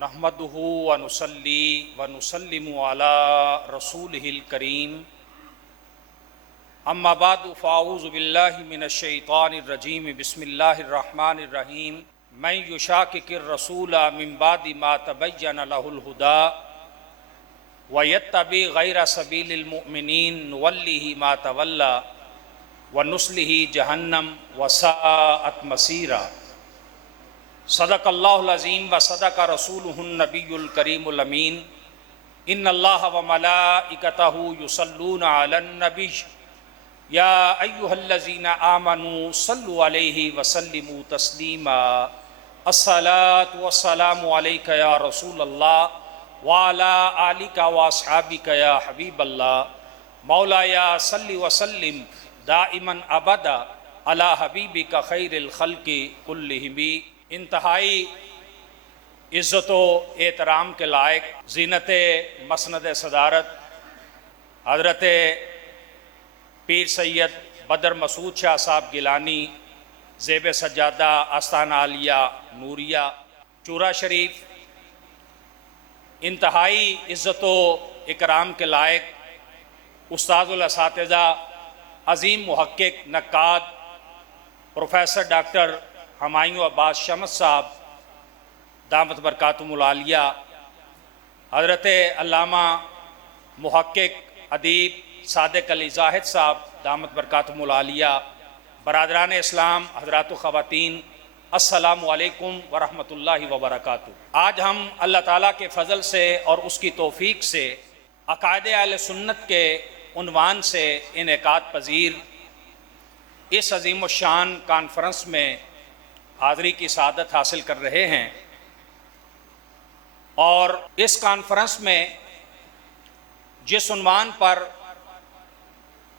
نحمدہ ونصلی ونسلم علی رسولہ الکریم اما بعد فاعوذ باللہ من الشیطان الرجیم بسم اللہ الرحمن الرحیم من یشاقق الرسول من بعد ما تبین لہ الہدی ویتبع غیر سبیل المؤمنین نولہ ما تولی ونصلہ جہنم وساءت مصیرا۔ صدق اللہ العظیم و صدق رسولہ النبی الکریم الامین۔ ان اللہ و ملائکتہ یصلون علی النبی یا ایہا الذین آمنوا صلوا علیہ وسلموا تسلیما۔ الصلاۃ والسلام علیک یا رسول اللہ وعلی آلک واصحابک یا حبیب اللہ۔ مولایا صلی وسلم دائما ابدا علی حبیبک خیر الخلق کلہم۔ انتہائی عزت و احترام کے لائق زینت مسند صدارت حضرت پیر سید بدر مسعود شاہ صاحب گیلانی، زیب سجادہ آستانہ عالیہ نوریہ چورا شریف، انتہائی عزت و اکرام کے لائق استاد الاساتذہ عظیم محقق نقاد پروفیسر ڈاکٹر ہمایوں عباس شمس صاحب دامت برکاتہم العالیہ، حضرت علامہ محقق ادیب صادق علی زاہد صاحب دامت برکاتہم العالیہ، برادران اسلام حضرات و خواتین، السلام علیکم ورحمۃ اللہ وبرکاتہ۔ آج ہم اللہ تعالیٰ کے فضل سے اور اس کی توفیق سے عقائد اہل سنت کے عنوان سے انعقاد پذیر اس عظیم الشان کانفرنس میں حاضری کی سعادت حاصل کر رہے ہیں، اور اس کانفرنس میں جس عنوان پر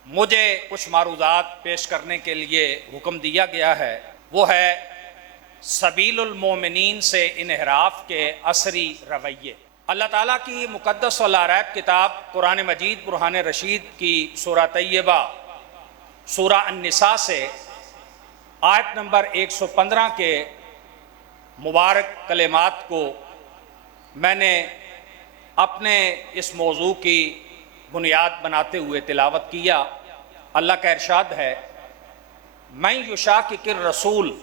مجھے کچھ معروضات پیش کرنے کے لیے حکم دیا گیا ہے وہ ہے سبیل المومنین سے انحراف کے عصری رویے۔ اللہ تعالیٰ کی مقدس و لاریب کتاب قرآن مجید برہان رشید کی سورہ طیبہ سورہ النساء سے آیت نمبر 115 کے مبارک کلمات کو میں نے اپنے اس موضوع کی بنیاد بناتے ہوئے تلاوت کیا۔ اللہ کا ارشاد ہے، من یشاقق الرسول،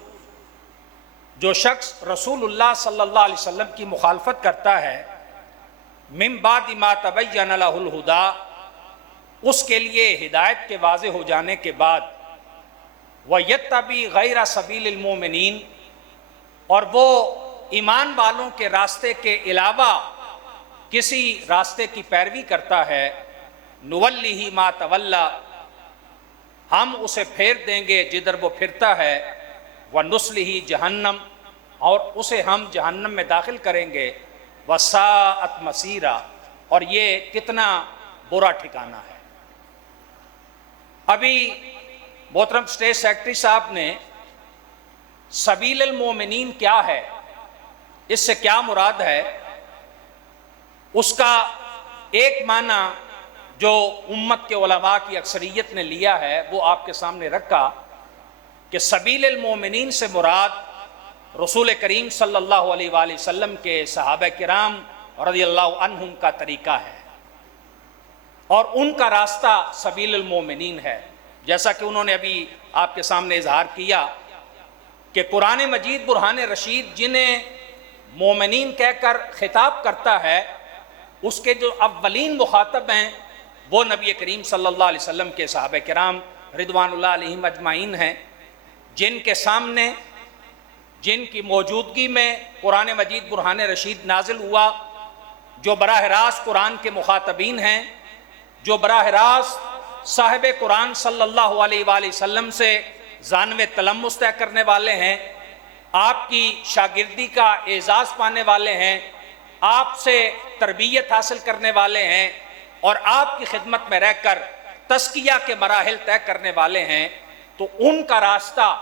جو شخص رسول اللہ صلی اللہ علیہ وسلم کی مخالفت کرتا ہے، من بعد ما تبین لہ الہدی، اس کے لیے ہدایت کے واضح ہو جانے کے بعد، وَيَتَّبِعْ غَيْرَ سَبِيلِ الْمُؤْمِنِينَ، اور وہ ایمان والوں کے راستے کے علاوہ کسی راستے کی پیروی کرتا ہے، نُوَلِّهِ مَا تَوَلَّى، ہم اسے پھیر دیں گے جدھر وہ پھرتا ہے، وَنُصْلِهِ جہنم، اور اسے ہم جہنم میں داخل کریں گے، وَسَاءَتْ مَصِيرًا، اور یہ کتنا برا ٹھکانہ ہے۔ ابھی محترم اسٹیٹ سیکرٹری صاحب نے سبیل المومنین کیا ہے، اس سے کیا مراد ہے، اس کا ایک معنی جو امت کے علماء کی اکثریت نے لیا ہے وہ آپ کے سامنے رکھا کہ سبیل المومنین سے مراد رسول کریم صلی اللہ علیہ وآلہ وسلم کے صحابہ کرام رضی اللہ عنہم کا طریقہ ہے، اور ان کا راستہ سبیل المومنین ہے۔ جیسا کہ انہوں نے ابھی آپ کے سامنے اظہار کیا کہ قرآن مجید برہان رشید جنہیں مومنین کہہ کر خطاب کرتا ہے، اس کے جو اولین مخاطب ہیں وہ نبی کریم صلی اللہ علیہ وسلم کے صحابہ کرام رضوان اللہ علیہم اجمعین ہیں، جن کے سامنے، جن کی موجودگی میں قرآن مجید برہان رشید نازل ہوا، جو براہ راست قرآن کے مخاطبین ہیں، جو براہ راست صاحب قرآن صلی اللہ علیہ وآلہ وسلم سے ذانو تلمس طے کرنے والے ہیں، آپ کی شاگردی کا اعزاز پانے والے ہیں، آپ سے تربیت حاصل کرنے والے ہیں، اور آپ کی خدمت میں رہ کر تزکیہ کے مراحل طے کرنے والے ہیں، تو ان کا راستہ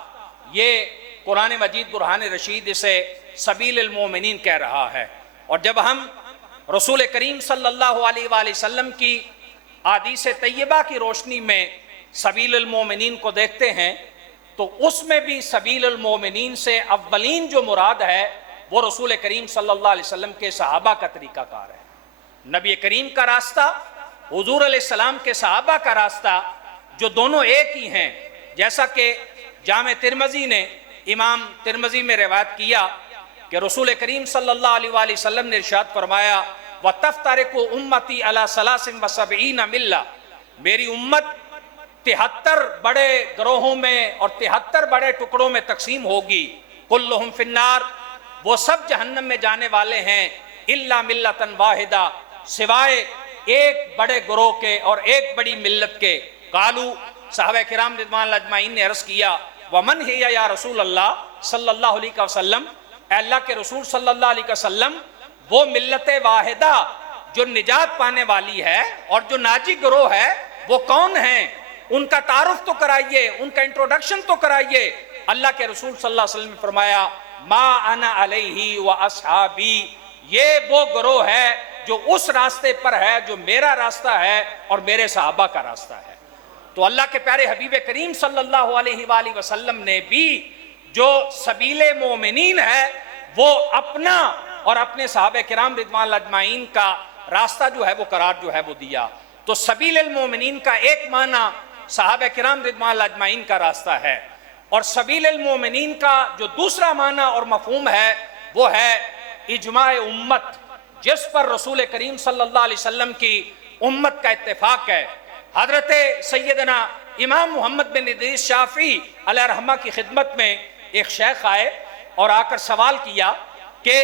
یہ قرآن مجید برہان رشید اسے سبیل المومنین کہہ رہا ہے۔ اور جب ہم رسول کریم صلی اللہ علیہ وآلہ وسلم کی احادیث طیبہ کی روشنی میں سبیل المومنین کو دیکھتے ہیں تو اس میں بھی سبیل المومنین سے اولین جو مراد ہے وہ رسول کریم صلی اللہ علیہ وسلم کے صحابہ کا طریقہ کار ہے۔ نبی کریم کا راستہ، حضور علیہ السلام کے صحابہ کا راستہ، جو دونوں ایک ہی ہیں، جیسا کہ جامع ترمذی نے، امام ترمذی میں روایت کیا کہ رسول کریم صلی اللہ علیہ وآلہ وسلم نے ارشاد فرمایا وَتَفْتَرِقُ أُمَّتِي عَلَى 73 مِلَّةٍ، میری امت 73 بڑے گروہوں میں اور 73 بڑے ٹکڑوں میں تقسیم ہوگی، كُلُّهُمْ فِي النَّارِ، وہ سب جہنم میں جانے والے ہیں، إِلَّا مِلَّةً وَاحِدَةً، سوائے ایک بڑے گروہ کے اور ایک بڑی ملت کے۔ قالوا، صحابہ کرام رضوان اللہ اجمعین نے عرض کیا وَمَنْ هِيَ یا رسول اللہ صلی اللہ علیہ وسلم، اے اللہ کے رسول صلی اللہ علیہ وسلم، وہ ملت واحدہ جو نجات پانے والی ہے اور جو ناجی گروہ ہے وہ کون ہیں؟ ان کا تعارف تو کرائیے، ان کا انٹروڈکشن تو کرائیے۔ اللہ کے رسول صلی اللہ علیہ وسلم نے فرمایا ما انا علیہ و اصحابی، یہ وہ گروہ ہے جو اس راستے پر ہے جو میرا راستہ ہے اور میرے صحابہ کا راستہ ہے۔ تو اللہ کے پیارے حبیب کریم صلی اللہ علیہ وآلہ وسلم نے بھی جو سبیل مومنین ہے وہ اپنا اور اپنے صحابہ کرام رضوان اللہ اجمعین کا راستہ جو ہے وہ قرار جو ہے وہ دیا۔ تو سبیل المومنین کا ایک معنی صحابہ کرام رضوان اللہ اجمعین کا راستہ ہے، اور سبیل المومنین کا جو دوسرا معنی اور مفہوم ہے وہ ہے اجماع امت، جس پر رسول کریم صلی اللہ علیہ وسلم کی امت کا اتفاق ہے۔ حضرت سیدنا امام محمد بن ادریس شافعی علیہ رحمہ کی خدمت میں ایک شیخ آئے اور آ کر سوال کیا کہ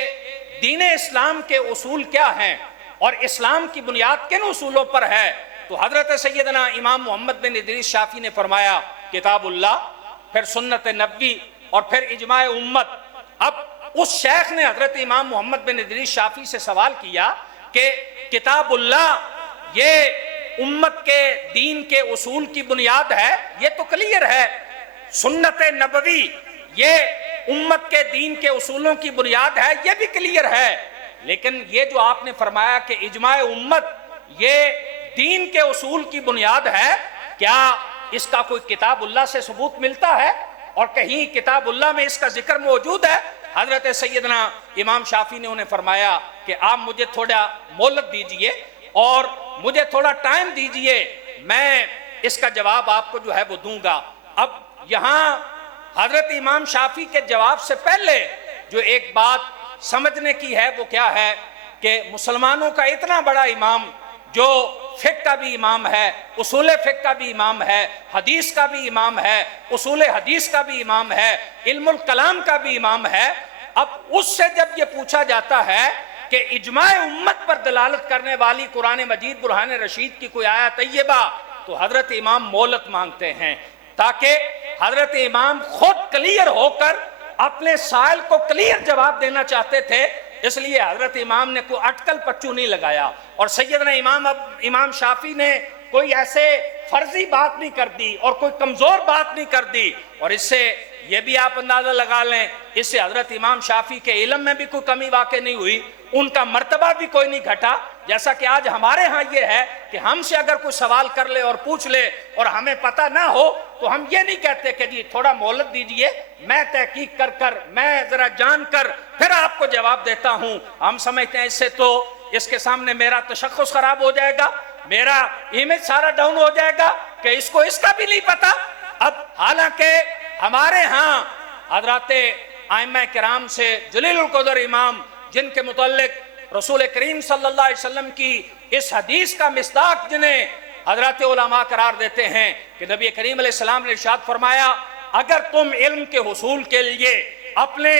دین اسلام کے اصول کیا ہیں اور اسلام کی بنیاد کن اصولوں پر ہے؟ تو حضرت سیدنا امام محمد بن ادریس شافعی نے فرمایا کتاب اللہ، پھر سنت نبوی اور پھر اجماع امت۔ اب اس شیخ نے حضرت امام محمد بن ادریس شافعی سے سوال کیا کہ کتاب اللہ یہ امت کے دین کے اصول کی بنیاد ہے، یہ تو کلیئر ہے، سنت نبوی یہ امت کے دین کے اصولوں کی بنیاد ہے، یہ بھی کلیئر ہے، لیکن یہ جو آپ نے فرمایا کہ اجماع امت یہ دین کے اصول کی بنیاد ہے، کیا اس کا کوئی کتاب اللہ سے ثبوت ملتا ہے اور کہیں کتاب اللہ میں اس کا ذکر موجود ہے؟ حضرت سیدنا امام شافعی نے انہیں فرمایا کہ آپ مجھے تھوڑا مہلت دیجئے اور مجھے تھوڑا ٹائم دیجئے، میں اس کا جواب آپ کو جو ہے وہ دوں گا۔ اب یہاں حضرت امام شافعی کے جواب سے پہلے جو ایک بات سمجھنے کی ہے وہ کیا ہے کہ مسلمانوں کا اتنا بڑا امام جو فقہ کا بھی امام ہے، اصول فقہ کا بھی امام ہے، حدیث کا بھی امام ہے، اصول حدیث کا بھی امام ہے، علم الکلام کا بھی امام ہے، اب اس سے جب یہ پوچھا جاتا ہے کہ اجماع امت پر دلالت کرنے والی قرآن مجید برہان رشید کی کوئی آیت طیبہ، تو حضرت امام مہلت مانگتے ہیں تاکہ حضرت امام خود کلیئر ہو کر اپنے سائل کو کلیئر جواب دینا چاہتے تھے، اس لیے حضرت امام نے کوئی اٹکل پچو نہیں لگایا، اور سیدنا امام شافعی نے کوئی ایسے فرضی بات نہیں کر دی اور کوئی کمزور بات نہیں کر دی، اور اس سے یہ بھی آپ اندازہ لگا لیں اس سے حضرت امام شافعی کے علم میں بھی کوئی کمی واقع نہیں ہوئی، ان کا مرتبہ بھی کوئی نہیں گھٹا۔ جیسا کہ آج ہمارے ہاں یہ ہے کہ ہم سے اگر کوئی سوال کر لے اور پوچھ لے اور ہمیں پتہ نہ ہو تو ہم یہ نہیں کہتے کہ جی تھوڑا مہلت دیجئے، میں تحقیق کر میں ذرا جان کر پھر آپ کو جواب دیتا ہوں۔ ہم سمجھتے ہیں اس سے تو اس کے سامنے میرا تشخص خراب ہو جائے گا، میرا امیج سارا ڈاؤن ہو جائے گا کہ اس کو اس کا بھی نہیں پتا۔ اب حالانکہ ہمارے ہاں حضرات ائمہ کرام سے جلیل القدر امام جن کے متعلق رسول کریم صلی اللہ علیہ وسلم کی اس حدیث کا مصداق جنہیں حضرات علماء قرار دیتے ہیں کہ نبی کریم علیہ السلام نے ارشاد فرمایا اگر تم علم کے حصول کے لیے اپنے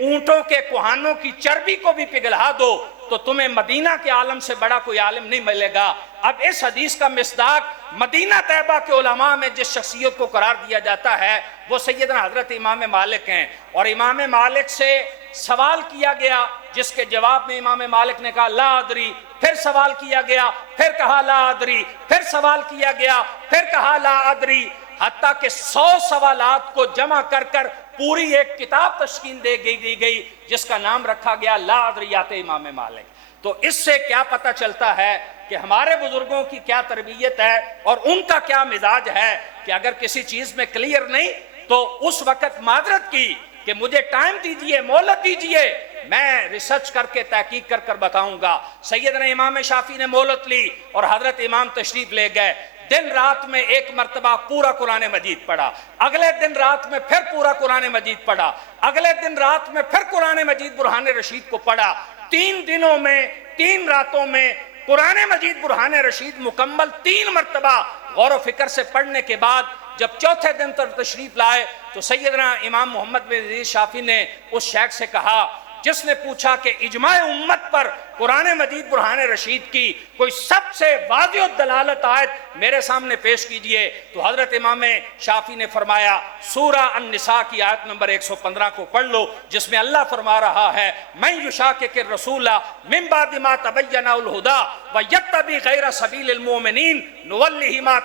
اونٹوں کے کوہانوں کی چربی کو بھی پگھلا دو تو تمہیں مدینہ کے عالم سے بڑا کوئی عالم نہیں ملے گا۔ اب اس حدیث کا مصداق مدینہ طیبہ کے علماء میں جس شخصیت کو قرار دیا جاتا ہے وہ سیدنا حضرت امام مالک ہیں، اور امام مالک سے سوال کیا گیا جس کے جواب میں امام مالک نے کہا لا ادری، پھر سوال کیا گیا، پھر کہا لا ادری، پھر سوال کیا گیا، پھر کہا لا ادری، حتیٰ کہ 100 سوالات کو جمع کر کر پوری ایک کتاب تشکیل دی گئی جس کا نام رکھا گیا لا ادریات امام مالک۔ تو اس سے کیا پتہ چلتا ہے کہ ہمارے بزرگوں کی کیا تربیت ہے اور ان کا کیا مزاج ہے کہ اگر کسی چیز میں کلیئر نہیں تو اس وقت معذرت کی کہ مجھے ٹائم دیجئے، مہلت دیجئے، میں ریسرچ کر کے تحقیق کر کر بتاؤں گا۔ سیدنا امام شافعی نے مہلت لی اور حضرت امام تشریف لے گئے، دن رات میں ایک مرتبہ پورا قرآن مجید پڑھا، اگلے دن رات میں پھر پورا قرآن مجید پڑھا، اگلے دن رات میں پھر قرآن مجید برہان رشید کو پڑھا۔ 3 دنوں میں 3 راتوں میں قرآن مجید برہان رشید مکمل 3 مرتبہ غور و فکر سے پڑھنے کے بعد جب چوتھے دن تک تشریف لائے تو سیدنا امام محمد بن ادریس شافعی نے اس شیخ سے کہا جس نے پوچھا کہ اجماع امت پر قرآن مجید برہان رشید کی کوئی سب سے واضح دلالت آیت میرے سامنے پیش کیجئے، تو حضرت امام شافعی نے فرمایا سورہ النساء کی آیت نمبر 115 کو پڑھ لو، جس میں اللہ فرما رہا ہے من یشاقق الرسول من بعد ما تبین الہدی ویتبع غیر سبیل المؤمنین نولہ ما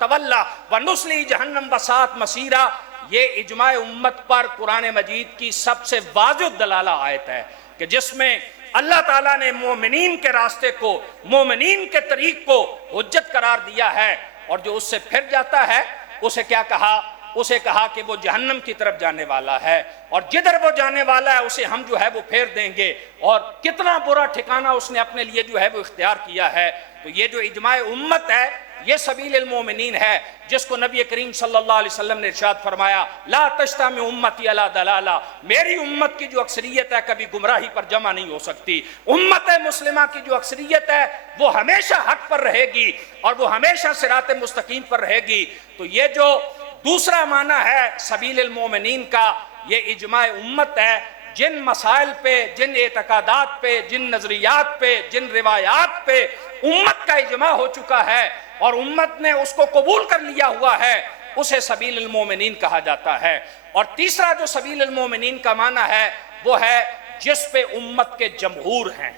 تولی ونصلہ جہنم وساءت مصیرا۔ یہ اجماع امت پر قرآن مجید کی سب سے واضح دلالہ آیت ہے کہ جس میں اللہ تعالیٰ نے مومنین کے راستے کو، مومنین کے طریق کو حجت قرار دیا ہے، اور جو اس سے پھر جاتا ہے اسے کیا کہا؟ اسے کہا کہ وہ جہنم کی طرف جانے والا ہے، اور جدھر وہ جانے والا ہے اسے ہم جو ہے وہ پھیر دیں گے، اور کتنا برا ٹھکانہ اس نے اپنے لیے جو ہے وہ اختیار کیا ہے۔ تو یہ جو اجماع امت ہے یہ سبیل المومنین ہے، جس کو نبی کریم صلی اللہ علیہ وسلم نے ارشاد فرمایا لا تجتمع امتی علی ضلالہ، میری امت کی جو اکثریت ہے کبھی گمراہی پر جمع نہیں ہو سکتی۔ امت مسلمہ کی جو اکثریت ہے وہ ہمیشہ حق پر رہے گی اور وہ ہمیشہ صراط مستقیم پر رہے گی۔ تو یہ جو دوسرا معنی ہے سبیل المومنین کا، یہ اجماع امت ہے، جن مسائل پہ، جن اعتقادات پہ، جن نظریات پہ، جن روایات پہ امت کا اجماع ہو چکا ہے اور امت نے اس کو قبول کر لیا ہوا ہے، اسے سبیل المومنین کہا جاتا ہے۔ اور تیسرا جو سبیل المومنین کا معنی ہے وہ ہے جس پہ امت کے جمہور ہیں۔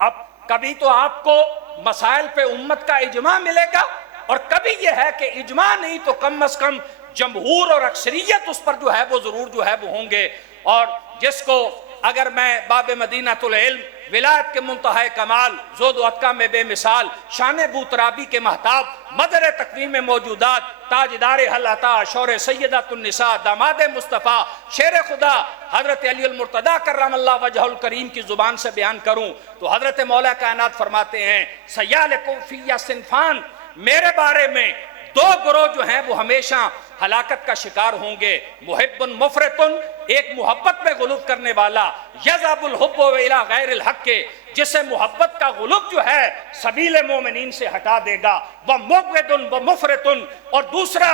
اب کبھی تو آپ کو مسائل پہ امت کا اجماع ملے گا، اور کبھی یہ ہے کہ اجماع نہیں تو کم از کم جمہور اور اکثریت اس پر جو ہے وہ ضرور جو ہے وہ ہوں گے۔ اور جس کو اگر میں باب مدینۃ العلم، ولایت کے منتہائے کمال، زہد و اتقیٰ میں بے مثال، شان بوترابی کے مہتاب، مدر تقویم موجودات، تاجدار حل عطا، شور سیدۃ النساء، داماد مصطفیٰ، شیر خدا حضرت علی المرتضیٰ کرم اللہ وجہ الکریم کی زبان سے بیان کروں تو حضرت مولا کائنات فرماتے ہیں سیالکم فی صنفان، میرے بارے میں 2 گروہ جو ہیں وہ ہمیشہ ہلاکت کا شکار ہوں گے۔ محب مفرط، ایک محبت میں غلوب کرنے والا، یذهب الحب الی غیر الحق کے، جسے محبت کا غلوب جو ہے سبیل مومنین سے ہٹا دے گا، ومبغض ومفرط، اور دوسرا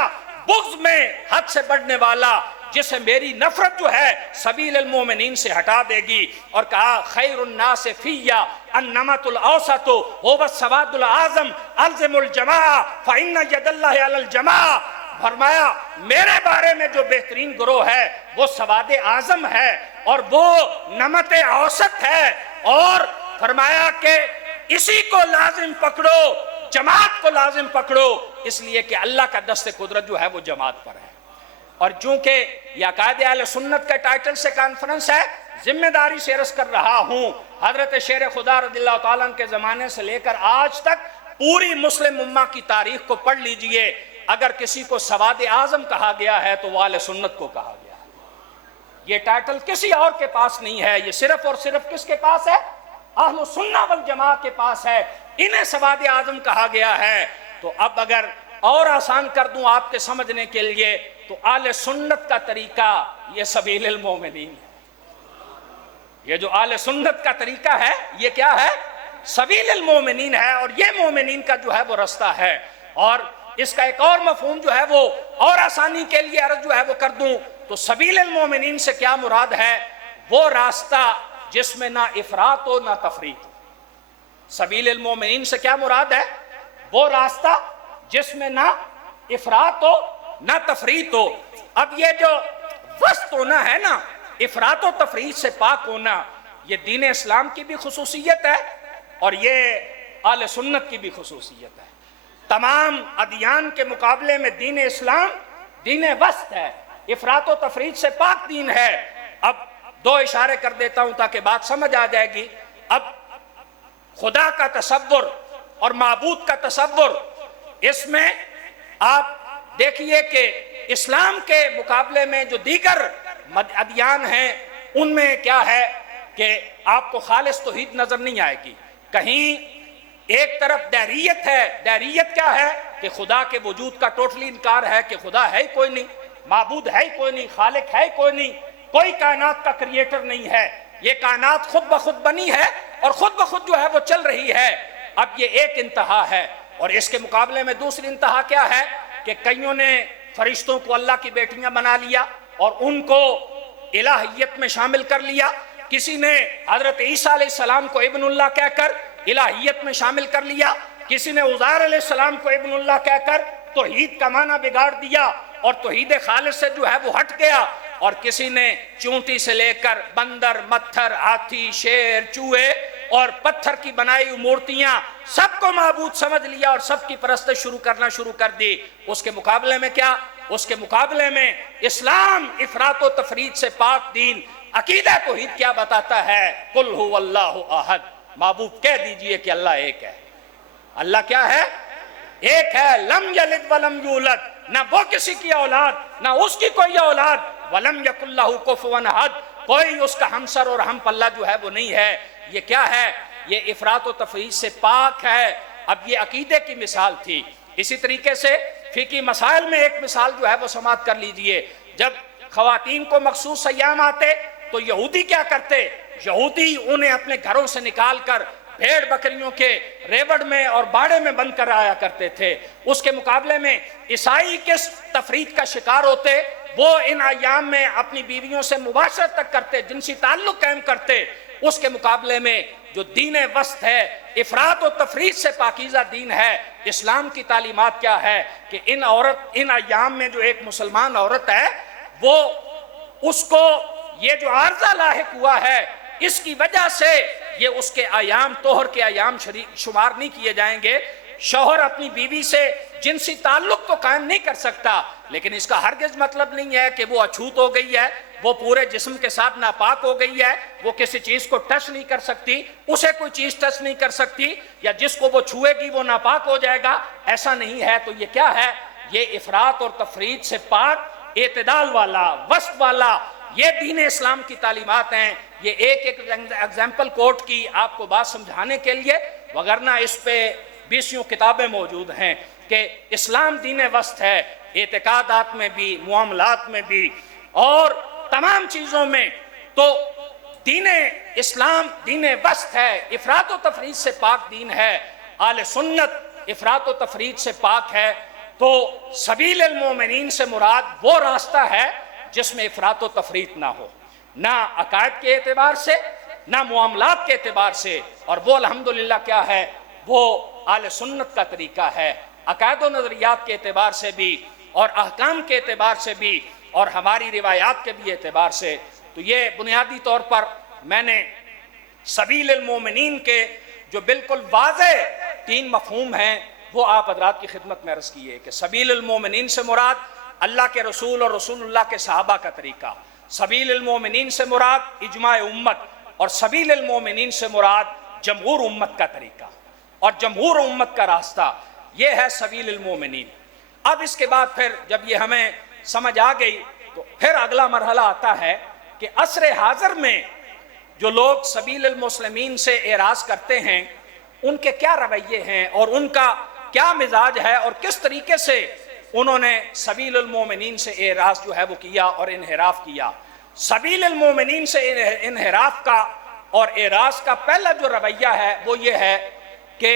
بغض میں حد سے بڑھنے والا، جسے میری نفرت جو ہے سبیل المومنین سے ہٹا دے گی۔ اور کہا خیر الناس فیّ النمط الاوسط هو السواد الاعظم الزم الجماعہ فإن ید اللہ علی الجماعہ۔ فرمایا میرے بارے میں جو بہترین گروہ ہے وہ سواد اعظم ہے اور وہ نمط اوسط ہے، اور فرمایا کہ اسی کو لازم پکڑو، جماعت کو لازم پکڑو، اس لیے کہ اللہ کا دست قدرت جو ہے وہ جماعت پر ہے۔ اور چونکہ یہ عقائد اہل سنت کے ٹائٹل سے کانفرنس ہے، ذمہ داری سے عرض کر رہا ہوں، حضرت شیر خدا رضی اللہ تعالیٰ عنہ کے زمانے سے لے کر آج تک پوری مسلم امہ کی تاریخ کو پڑھ لیجئے، اگر کسی کو سواد اعظم کہا گیا ہے تو وہ اہل سنت کو کہا گیا ہے۔ یہ ٹائٹل کسی اور کے پاس نہیں ہے، یہ صرف اور صرف کس کے پاس ہے؟ اہل سنہ والجماعہ کے پاس ہے، انہیں سواد اعظم کہا گیا ہے۔ تو اب اگر اور آسان کر دوں آپ کے سمجھنے کے لیے تو اہل سنت کا طریقہ یہ سبیل المومنین ہے۔ یہ جو اہل سنت کا طریقہ ہے یہ کیا ہے؟ سبیل المومنین ہے، اور یہ مومنین کا جو ہے وہ رستہ ہے۔ اور اس کا ایک اور مفہوم جو ہے وہ اور آسانی کے لیے عرض جو ہے وہ کر دوں تو سبیل المومنین سے کیا مراد ہے؟ وہ راستہ جس میں نہ افراط ہو نہ تفریط ہو۔ سبیل المومنین سے کیا مراد ہے؟ وہ راستہ جس میں نہ افراط ہو نہ تفریط ہو۔ اب یہ جو وسط ہونا ہے نا، افراط و تفریط سے پاک ہونا، یہ دین اسلام کی بھی خصوصیت ہے اور یہ اہل سنت کی بھی خصوصیت ہے۔ تمام ادیان کے مقابلے میں دین اسلام دین وسط ہے، افراط و تفریط سے پاک دین ہے۔ اب 2 اشارے کر دیتا ہوں تاکہ بات سمجھ آ جائے گی۔ اب خدا کا تصور اور معبود کا تصور، اس میں آپ دیکھیے کہ اسلام کے مقابلے میں جو دیگر ادیان ہیں ان میں کیا ہے کہ آپ کو خالص توحید نظر نہیں آئے گی. کہیں ایک طرف دہریت ہے. دہریت کیا ہے کہ خدا کے وجود کا ٹوٹلی انکار ہے کہ خدا ہے ہی کوئی نہیں, معبود ہے ہی کوئی نہیں, خالق ہے ہی کوئی نہیں, کوئی کائنات کا کریٹر نہیں ہے, یہ کائنات خود بخود بنی ہے اور خود بخود جو ہے وہ چل رہی ہے. اب یہ ایک انتہا ہے. اور اس کے مقابلے میں دوسری انتہا کیا ہے کہ کئیوں نے فرشتوں کو اللہ کی بیٹیاں بنا لیا اور ان کو الہیت میں شامل کر لیا. کسی نے حضرت عیسیٰ علیہ السلام کو ابن اللہ کہہ کر الہیت میں شامل کر لیا. کسی نے عزیر علیہ السلام کو ابن اللہ کہہ کر توحید کا معنی بگاڑ دیا اور توحید خالص سے جو ہے وہ ہٹ گیا. اور کسی نے چونٹی سے لے کر بندر, متھر, ہاتھی, شیر, چوہے اور پتھر کی بنائی مورتیاں سب کو معبود سمجھ لیا اور سب کی پرستش کرنا شروع کر دی. اس کے مقابلے میں کیا؟ اس کے مقابلے میں اسلام افراط و تفرید سے پاک دین عقیدہ توحید کیا بتاتا ہے؟ قل هو اللہ احد. معبود کہہ دیجئے کہ اللہ ایک ہے. اللہ کیا ہے؟ ایک ہے. لم یلد ولم یولد, نہ وہ کسی کی اولاد نہ اس کی کوئی اولاد. ولم یکن لہ کفوا احد, کوئی اس کا ہمسر اور ہم پلہ جو ہے وہ نہیں ہے. یہ کیا ہے؟ یہ افراط و تفرید سے پاک ہے. اب یہ عقیدے کی مثال تھی. اسی طریقے سے فقہی مسائل میں ایک مثال جو ہے وہ سماعت کر لیجئے. جب خواتین کو مخصوص ایام آتے تو یہودی کیا کرتے؟ یہودی انہیں اپنے گھروں سے نکال کر بھیڑ بکریوں کے ریوڑ میں اور باڑے میں بند کر آیا کرتے تھے. اس کے مقابلے میں عیسائی کس تفرید کا شکار ہوتے؟ وہ ان ایام میں اپنی بیویوں سے مباشرت تک کرتے, جنسی تعلق قائم کرتے. اس کے مقابلے میں جو دین وسط ہے, افراط و تفرید سے پاکیزہ دین ہے, اسلام کی تعلیمات کیا ہے کہ ان ایام میں جو ایک مسلمان عورت ہے وہ اس کو یہ جو عارضہ لاحق ہوا ہے اس کی وجہ سے یہ اس کے ایام طہر کے ایام شمار نہیں کیے جائیں گے. شوہر اپنی بیوی سے جنسی تعلق تو قائم نہیں کر سکتا, لیکن اس کا ہرگز مطلب نہیں ہے کہ وہ اچھوت ہو گئی ہے, وہ پورے جسم کے ساتھ ناپاک ہو گئی ہے, وہ کسی چیز کو ٹچ نہیں کر سکتی, اسے کوئی چیز ٹچ نہیں کر سکتی, یا جس کو وہ چھوئے گی وہ ناپاک ہو جائے گا. ایسا نہیں ہے. تو یہ کیا ہے؟ یہ افراط اور تفرید سے پاک, اعتدال والا, وسط والا یہ دین اسلام کی تعلیمات ہیں. یہ ایک ایگزامپل کوٹ کی آپ کو بات سمجھانے کے لیے, وگرنہ اس پہ 20 کتابیں موجود ہیں کہ اسلام دین وسط ہے, اعتقادات میں بھی, معاملات میں بھی اور تمام چیزوں میں. تو دین اسلام دین وسط ہے, افراط و تفرید سے پاک دین ہے. اہل سنت افراط و تفرید سے پاک ہے. تو سبیل المومنین سے مراد وہ راستہ ہے جس میں افراط و تفرید نہ ہو, نہ عقائد کے اعتبار سے نہ معاملات کے اعتبار سے. اور وہ الحمدللہ کیا ہے؟ وہ اہل سنت کا طریقہ ہے, عقائد و نظریات کے اعتبار سے بھی اور احکام کے اعتبار سے بھی اور ہماری روایات کے بھی اعتبار سے. تو یہ بنیادی طور پر میں نے سبیل المومنین کے جو بالکل واضح 3 مفہوم ہیں وہ آپ حضرات کی خدمت میں عرض کیے کہ سبیل المومنین سے مراد اللہ کے رسول اور رسول اللہ کے صحابہ کا طریقہ, سبیل المومنین سے مراد اجماع امت, اور سبیل المومنین سے مراد جمہور امت کا طریقہ اور جمہور امت کا راستہ. یہ ہے سبیل المومنین. اب اس کے بعد پھر جب یہ ہمیں سمجھ آ گئی تو پھر اگلا مرحلہ آتا ہے کہ عصر حاضر میں جو لوگ سبیل المسلمین سے اعراض کرتے ہیں ان کے کیا رویے ہیں اور ان کا کیا مزاج ہے اور کس طریقے سے انہوں نے سبیل المومنین سے اعراض جو ہے وہ کیا اور انحراف کیا. سبیل المومنین سے انحراف کا اور اعراض کا پہلا جو رویہ ہے وہ یہ ہے کہ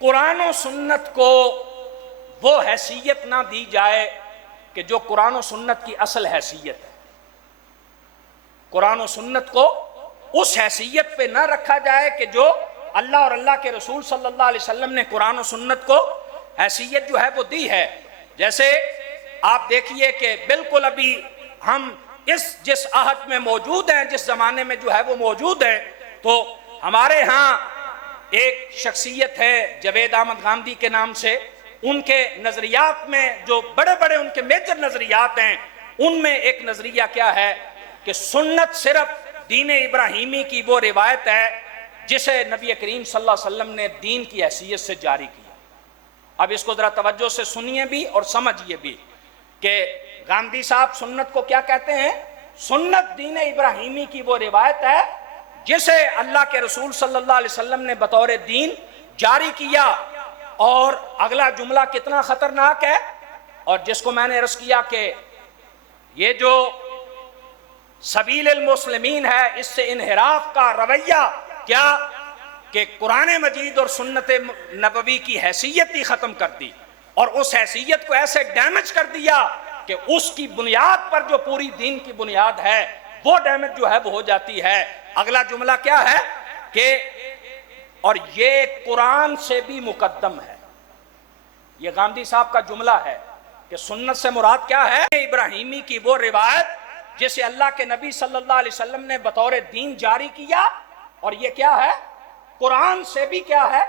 قرآن و سنت کو وہ حیثیت نہ دی جائے کہ جو قرآن و سنت کی اصل حیثیت ہے. قرآن و سنت کو اس حیثیت پہ نہ رکھا جائے کہ جو اللہ اور اللہ کے رسول صلی اللہ علیہ وسلم نے قرآن و سنت کو حیثیت جو ہے وہ دی ہے. جیسے آپ دیکھیے کہ بالکل ابھی ہم جس عہد میں موجود ہیں, جس زمانے میں جو ہے وہ موجود ہیں, تو ہمارے ہاں ایک شخصیت ہے جاوید احمد غامدی کے نام سے. ان کے نظریات میں جو بڑے بڑے ان کے میجر نظریات ہیں ان میں ایک نظریہ کیا ہے کہ سنت صرف دین ابراہیمی کی وہ روایت ہے جسے نبی کریم صلی اللہ علیہ وسلم نے دین کی حیثیت سے جاری کیا. اب اس کو ذرا توجہ سے سنیے بھی اور سمجھیے بھی کہ گاندھی صاحب سنت کو کیا کہتے ہیں؟ سنت دین ابراہیمی کی وہ روایت ہے جسے اللہ کے رسول صلی اللہ علیہ وسلم نے بطور دین جاری کیا. اور اگلا جملہ کتنا خطرناک ہے، اور جس کو میں نے عرض کیا کہ یہ جو سبیل المسلمین ہے اس سے انحراف کا رویہ کیا کہ قرآن مجید اور سنت نبوی کی حیثیت ہی ختم کر دی، اور اس حیثیت کو ایسے ڈیمیج کر دیا کہ اس کی بنیاد پر جو پوری دین کی بنیاد ہے وہ ڈیمیج جو ہے وہ ہو جاتی ہے. اگلا جملہ کیا ہے کہ اور یہ قرآن سے بھی مقدم ہے. یہ گاندھی صاحب کا جملہ ہے کہ سنت سے مراد کیا ہے؟ ابراہیمی کی وہ روایت جسے اللہ کے نبی صلی اللہ علیہ وسلم نے بطور دین جاری کیا، اور یہ کیا ہے؟ قرآن سے بھی کیا ہے؟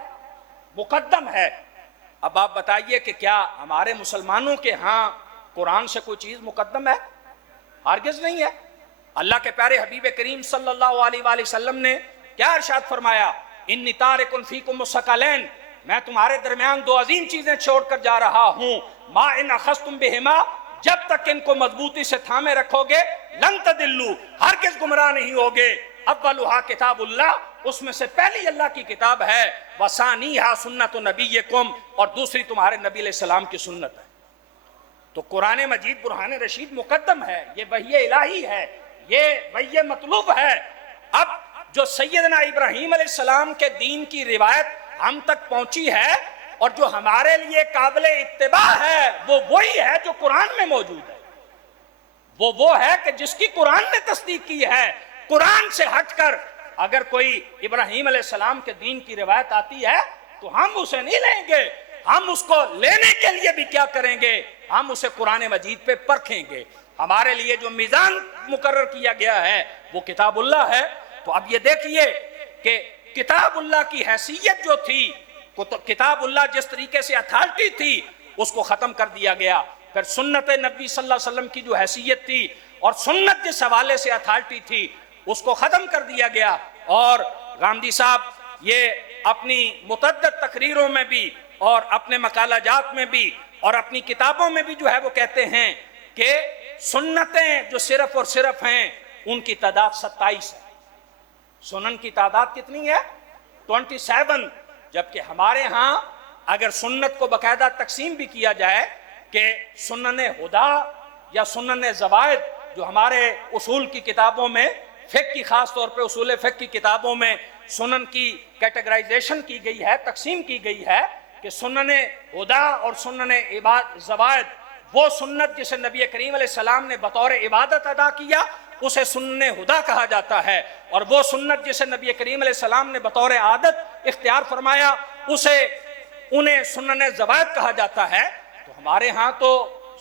مقدم ہے. اب آپ بتائیے کہ کیا ہمارے مسلمانوں کے ہاں قرآن سے کوئی چیز مقدم ہے؟ ہرگز نہیں ہے. اللہ کے پیارے حبیب کریم صلی اللہ علیہ وآلہ وسلم نے کیا ارشاد فرمایا؟ انی تارک فیکم الثقلین، میں تمہارے درمیان دو عظیم چیزیں چھوڑ کر جا رہا ہوں، ما ان اخذتم بہما، جب تک ان کو مضبوطی سے تھامے رکھو گے، لن تضلوا، ہرگز گمراہ نہیں ہوگے. اولھا کتاب اللہ، اس میں سے پہلی اللہ کی کتاب ہے، وثانیھا سنت نبیکم، اور دوسری تمہارے نبی علیہ السلام کی سنت ہے. تو قرآن مجید برہان رشید مقدم ہے، یہ وحی الہی ہے، یہ وحی مطلوب ہے. اب جو سیدنا ابراہیم علیہ السلام کے دین کی روایت ہم تک پہنچی ہے اور جو ہمارے لیے قابل اتباع ہے وہ وہی ہے جو قرآن میں موجود ہے. وہ ہے کہ جس کی قرآن نے تصدیق کی ہے. قرآن سے ہٹ کر اگر کوئی ابراہیم علیہ السلام کے دین کی روایت آتی ہے تو ہم اسے نہیں لیں گے. ہم اس کو لینے کے لیے بھی کیا کریں گے؟ ہم اسے قرآن مجید پہ پرکھیں گے. ہمارے لیے جو میزان مقرر کیا گیا ہے وہ کتاب اللہ ہے. تو اب یہ دیکھیے کہ کتاب اللہ کی حیثیت جو تھی، کتاب اللہ جس طریقے سے اتھارٹی تھی اس کو ختم کر دیا گیا. پھر سنت نبی صلی اللہ علیہ وسلم کی جو حیثیت تھی اور سنت جس حوالے سے اتھارٹی تھی اس کو ختم کر دیا گیا. اور گاندھی صاحب یہ اپنی متعدد تقریروں میں بھی اور اپنے مقالہ جات میں بھی اور اپنی کتابوں میں بھی جو ہے وہ کہتے ہیں کہ سنتیں جو صرف اور صرف ہیں ان کی تعداد 27 ہے. سنن کی تعداد کتنی ہے؟ 27. جبکہ ہمارے ہاں اگر سنت کو باقاعدہ تقسیم بھی کیا جائے کہ سنن ہدا یا سنن زوائد، جو ہمارے اصول کی کتابوں میں، فقہ کی خاص طور پہ اصول فقہ کی کتابوں میں سنن کی کیٹیگرائزیشن کی گئی ہے، تقسیم کی گئی ہے کہ سنن ہدا اور سنن زوائد، وہ سنت جسے نبی کریم علیہ السلام نے بطور عبادت ادا کیا اسے سنن ہدا کہا جاتا ہے، اور وہ سنت جسے نبی کریم علیہ السلام نے بطور عادت اختیار فرمایا انہیں سنن زوائد کہا جاتا ہے. تو ہمارے ہاں تو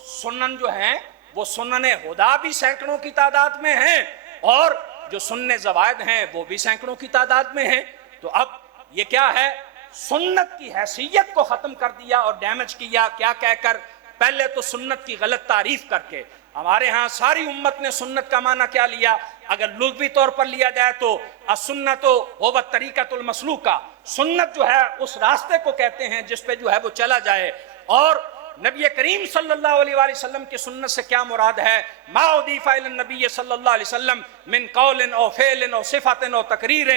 سنن جو ہیں وہ سنن ہدا بھی سینکڑوں کی تعداد میں ہیں اور جو سنن زوائد ہیں وہ بھی سینکڑوں کی تعداد میں ہیں. تو اب یہ کیا ہے؟ سنت کی حیثیت کو ختم کر دیا اور ڈیمیج کیا. کیا کہہ کر؟ پہلے تو سنت کی غلط تعریف کر کے. ہمارے ہاں ساری امت نے سنت کا معنی کیا لیا؟ اگر لغوی طور پر لیا جائے تو السنت هو الطریقۃ المسلوکہ، سنت جو ہے اس راستے کو کہتے ہیں جس پہ جو ہے وہ چلا جائے. اور نبی کریم صلی اللہ علیہ وآلہ وسلم کی سنت سے کیا مراد ہے؟ ما اضیف الی النبی صلی اللہ علیہ وسلم من قول او فعل او صفت او تقریر،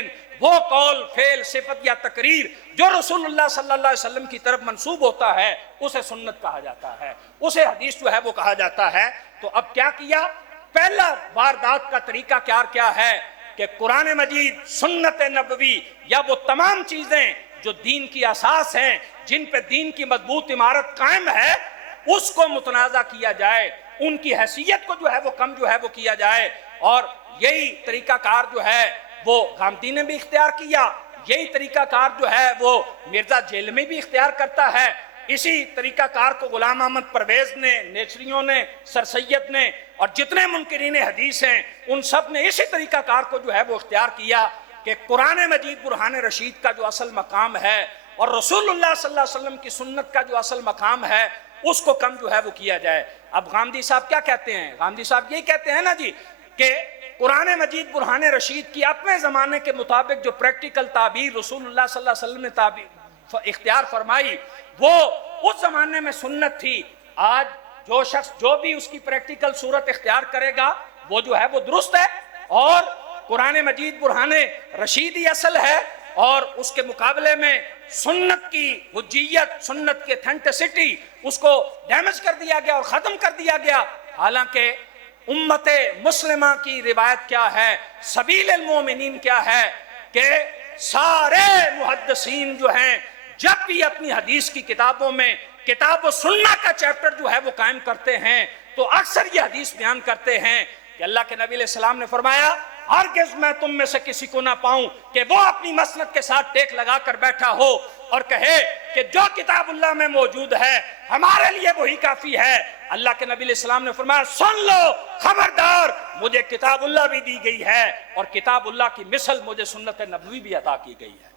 وہ قول، فعل، صفت یا تقریر جو رسول اللہ صلی اللہ علیہ وسلم کی طرف منسوب ہوتا ہے اسے سنت کہا جاتا ہے، اسے حدیث جو ہے وہ کہا جاتا ہے. تو اب کیا کیا؟ پہلا واردات کا طریقہ کیا ہے کہ قرآن مجید، سنت نبوی یا وہ تمام چیزیں جو دین کی اساس ہیں، جن پہ دین کی مضبوط عمارت قائم ہے، اس کو متنازع کیا جائے، ان کی حیثیت کو جو ہے وہ کم جو ہے وہ کیا جائے. اور یہی طریقہ کار جو ہے وہ گاندھی نے بھی اختیار کیا، یہی طریقہ کار جو ہے وہ مرزا جیلمی بھی اختیار کرتا ہے. اسی طریقہ کار کو غلام احمد پرویز نے، نیچریوں نے، سر سید نے اور جتنے منکرین حدیث ہیں ان سب نے اسی طریقہ کار کو جو ہے وہ اختیار کیا کہ قرآن مجید برہان رشید کا جو اصل مقام ہے اور رسول اللہ صلی اللہ علیہ وسلم کی سنت کا جو اصل مقام ہے اس کو کم جو ہے وہ کیا جائے. اب گاندھی صاحب کیا کہتے ہیں؟ گاندھی صاحب یہی کہتے ہیں نا جی کہ قرآن مجید برہان رشید کی اپنے زمانے کے مطابق جو پریکٹیکل تعبیر رسول اللہ صلی اللہ علیہ وسلم نے اختیار فرمائی وہ اس زمانے میں سنت تھی، آج جو شخص جو بھی اس کی پریکٹیکل صورت اختیار کرے گا وہ جو ہے وہ درست ہے، اور قرآن مجید برہان رشیدی اصل ہے، اور اس کے مقابلے میں سنت کی حجیت، سنت کی اتھینٹسٹی، اس کو ڈیمیج کر دیا گیا اور ختم کر دیا گیا۔ حالانکہ امت مسلمہ کی روایت کیا ہے، سبیل المومنین کیا ہے، کہ سارے محدثین جو ہیں جب بھی اپنی حدیث کی کتابوں میں کتاب و سنہ کا چیپٹر جو ہے وہ قائم کرتے ہیں تو اکثر یہ حدیث بیان کرتے ہیں کہ اللہ کے نبی علیہ السلام نے فرمایا ہرگز میں تم میں سے کسی کو نہ پاؤں کہ وہ اپنی مسند کے ساتھ ٹیک لگا کر بیٹھا ہو اور کہے کہ جو کتاب اللہ میں موجود ہے ہمارے لیے وہی کافی ہے۔ اللہ کے نبی علیہ السلام نے فرمایا سن لو، خبردار، مجھے کتاب اللہ بھی دی گئی ہے اور کتاب اللہ کی مثل مجھے سنت نبوی بھی عطا کی گئی ہے۔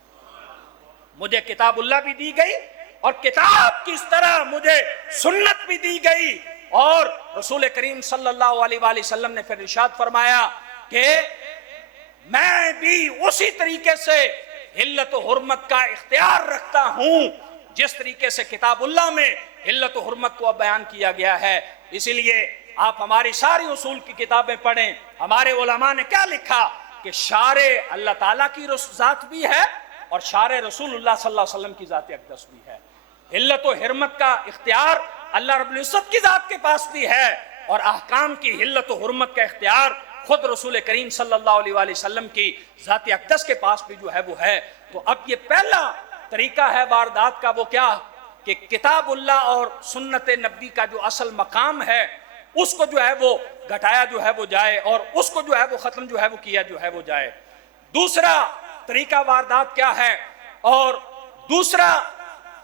مجھے کتاب اللہ بھی دی گئی اور کتاب کی اس طرح مجھے سنت بھی دی گئی، اور رسول کریم صلی اللہ علیہ وآلہ وسلم نے پھر ارشاد فرمایا کہ میں بھی اسی طریقے سے حلت و حرمت کا اختیار رکھتا ہوں جس طریقے سے کتاب اللہ میں حلت و حرمت کو اب بیان کیا گیا ہے۔ اسی لیے آپ ہماری ساری اصول کی کتابیں پڑھیں، ہمارے علماء نے کیا لکھا کہ شارع اللہ تعالیٰ کی ذات بھی ہے اور شارع رسول اللہ صلی اللہ علیہ وسلم کی ذات اقدس بھی ہے۔ حلت و حرمت کا اختیار اللہ رب العزت کی ذات کے پاس بھی ہے، اور احکام کی حلت و حرمت کا اختیار خود رسول کریم صلی اللہ علیہ وآلہ وسلم کی ذات اقدس کے پاس بھی جو ہے وہ ہے۔ تو اب یہ پہلا طریقہ ہے واردات کا، وہ کیا کہ کتاب اللہ اور سنت نبی کا جو اصل مقام ہے اس کو جو ہے وہ گھٹایا جو ہے وہ جائے اور اس کو جو ہے وہ ختم جو ہے وہ کیا جو ہے وہ جائے۔ دوسرا طریقہ واردات کیا ہے، اور دوسرا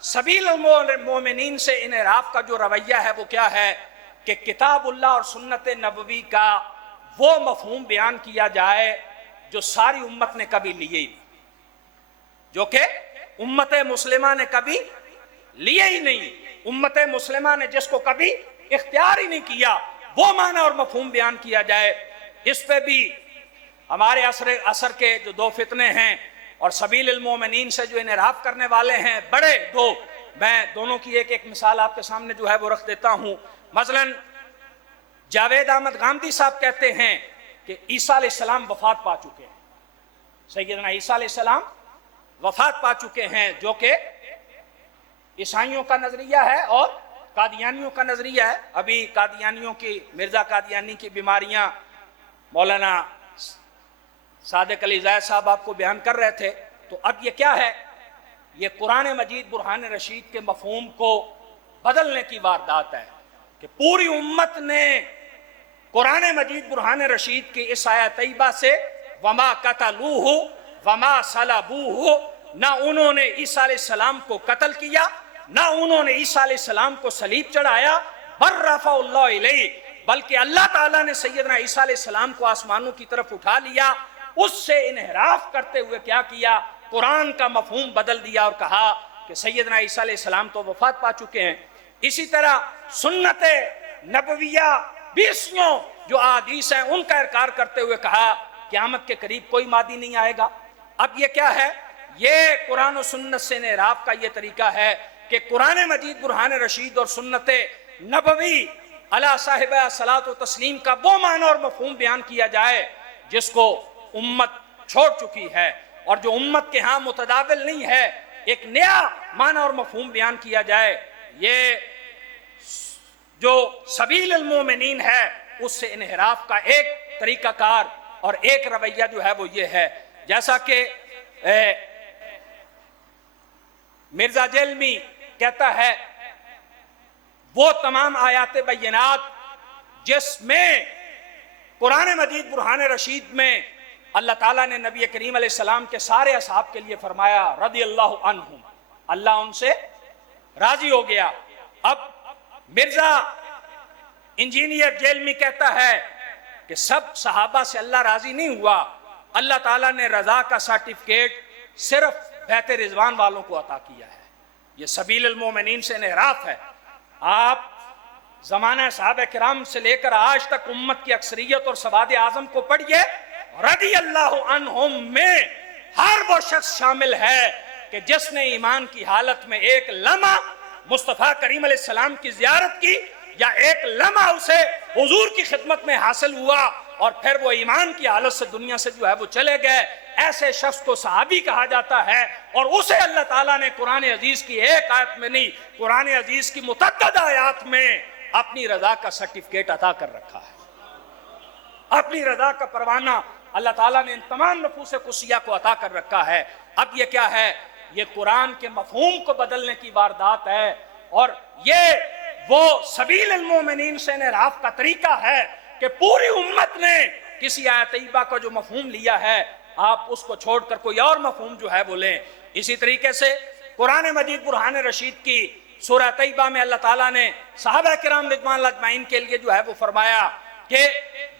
سبیل المومنین سے انحراف کا جو رویہ ہے وہ کیا ہے کہ کتاب اللہ اور سنت نبوی کا وہ مفہوم بیان کیا جائے جو ساری امت نے کبھی لیے ہی نہیں، جو کہ امت مسلمہ نے کبھی لیے ہی نہیں، امت مسلمہ نے جس کو کبھی اختیار ہی نہیں کیا، وہ معنی اور مفہوم بیان کیا جائے۔ اس پہ بھی ہمارے عصر کے جو دو فتنے ہیں اور سبیل المومنین سے جو انحراف کرنے والے ہیں بڑے دو، میں دونوں کی ایک ایک مثال آپ کے سامنے جو ہے وہ رکھ دیتا ہوں۔ مثلا جاوید احمد غامدی صاحب کہتے ہیں کہ عیسیٰ علیہ السلام وفات پا چکے ہیں، سیدنا عیسیٰ علیہ السلام وفات پا چکے ہیں، جو کہ عیسائیوں کا نظریہ ہے اور قادیانیوں کا نظریہ ہے۔ ابھی قادیانیوں کی، مرزا قادیانی کی بیماریاں مولانا صادق علی زاہد صاحب آپ کو بیان کر رہے تھے، تو اب یہ کیا ہے، یہ قرآن مجید برہان رشید کے مفہوم کو بدلنے کی واردات ہے کہ پوری امت نے قرآن مجید برہان رشید کی اس آیت طیبہ سے وما قتلوہ وما صلبوہ، نہ انہوں نے عیسیٰ علیہ السلام کو قتل کیا، نہ انہوں نے عیسیٰ علیہ السلام کو صلیب چڑھایا، بل رفع اللہ الیہ، بلکہ اللہ تعالیٰ نے سیدنا عیسیٰ علیہ السلام کو آسمانوں کی طرف اٹھا لیا۔ اس سے انحراف کرتے ہوئے کیا کیا، قرآن کا مفہوم بدل دیا اور کہا کہ سیدنا عیسیٰ علیہ السلام تو وفات پا چکے ہیں۔ اسی طرح سنت نبویہ 20 جو احادیث ہیں ان کا انکار کرتے ہوئے کہا قیامت کے قریب کوئی مادی نہیں آئے گا۔ اب یہ کیا ہے، یہ قرآن و سنت سے انحراف کا یہ طریقہ ہے کہ قرآن مجید برہان رشید اور سنت نبوی علی صاحب صلاۃ و تسلیم کا وہ معنی اور مفہوم بیان کیا جائے جس کو امت چھوڑ چکی ہے اور جو امت کے ہاں متداول نہیں ہے، ایک نیا معنی اور مفہوم بیان کیا جائے۔ یہ جو سبیل المومنین ہے اس سے انحراف کا ایک طریقہ کار اور ایک رویہ جو ہے وہ یہ ہے، جیسا کہ مرزا جیلمی کہتا ہے وہ تمام آیات بینات جس میں قرآن مجید برہان رشید میں اللہ تعالیٰ نے نبی کریم علیہ السلام کے سارے اصحاب کے لیے فرمایا رضی اللہ عنہم، اللہ ان سے راضی ہو گیا۔ اب مرزا انجینئر جیلمی کہتا ہے کہ سب صحابہ سے اللہ راضی نہیں ہوا، اللہ تعالیٰ نے رضا کا سرٹیفکیٹ صرف بیت رضوان والوں کو عطا کیا ہے۔ یہ سبیل المومنین سے انحراف ہے۔ آپ زمانہ صحابہ کرام سے لے کر آج تک امت کی اکثریت اور سواد اعظم کو پڑھیے، رضی اللہ عنہم میں ہر وہ شخص شامل ہے کہ جس نے ایمان کی حالت میں ایک لمحہ مصطفیٰ کریم علیہ السلام کی زیارت کی یا ایک لمحہ اسے حضور کی خدمت میں حاصل ہوا اور پھر وہ ایمان کی حالت سے دنیا سے جو ہے وہ چلے گئے، ایسے شخص کو صحابی کہا جاتا ہے، اور اسے اللہ تعالیٰ نے قرآن عزیز کی ایک آیت میں نہیں، قرآن عزیز کی متعدد آیات میں اپنی رضا کا سرٹیفکیٹ عطا کر رکھا ہے، اپنی رضا کا پروانہ اللہ تعالیٰ نے ان تمام نفوس قدسیہ کو عطا کر رکھا ہے۔ اب یہ کیا ہے؟ یہ قرآن کے مفہوم کو بدلنے کی واردات ہے، اور یہ وہ سبیل المومنین سے انحراف کا طریقہ ہے کہ پوری امت نے کسی آیت طیبہ کا جو مفہوم لیا ہے آپ اس کو چھوڑ کر کوئی اور مفہوم جو ہے وہ لیں۔ اسی طریقے سے قرآن مجید برہان رشید کی سورہ طیبہ میں اللہ تعالیٰ نے صحابہ کرام رضوان اللہ اجمعین کے لیے جو ہے وہ فرمایا کہ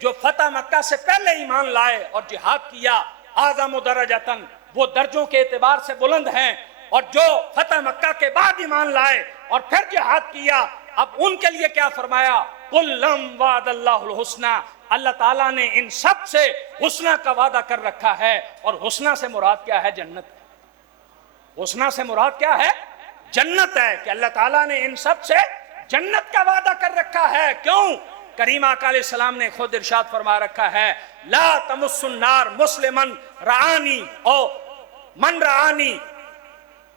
جو فتح مکہ سے پہلے ایمان لائے اور جہاد کیا، اعظم درجتاً، وہ درجوں کے اعتبار سے بلند ہیں، اور جو فتح مکہ کے بعد ایمان لائے اور پھر جہاد کیا، اب ان کے لیے کیا فرمایا؟ کلم وعد اللہ الحسنى، اللہ تعالیٰ نے ان سب سے حسنہ کا وعدہ کر رکھا ہے، اور حسنہ سے مراد کیا ہے؟ جنت۔ حسنہ سے مراد کیا ہے؟ جنت ہے، کہ اللہ تعالیٰ نے ان سب سے جنت کا وعدہ کر رکھا ہے۔ کیوں؟ کریم آقا علیہ السلام نے خود ارشاد فرما رکھا ہے، لا تمس النار مسلمن رعانی او من رعانی،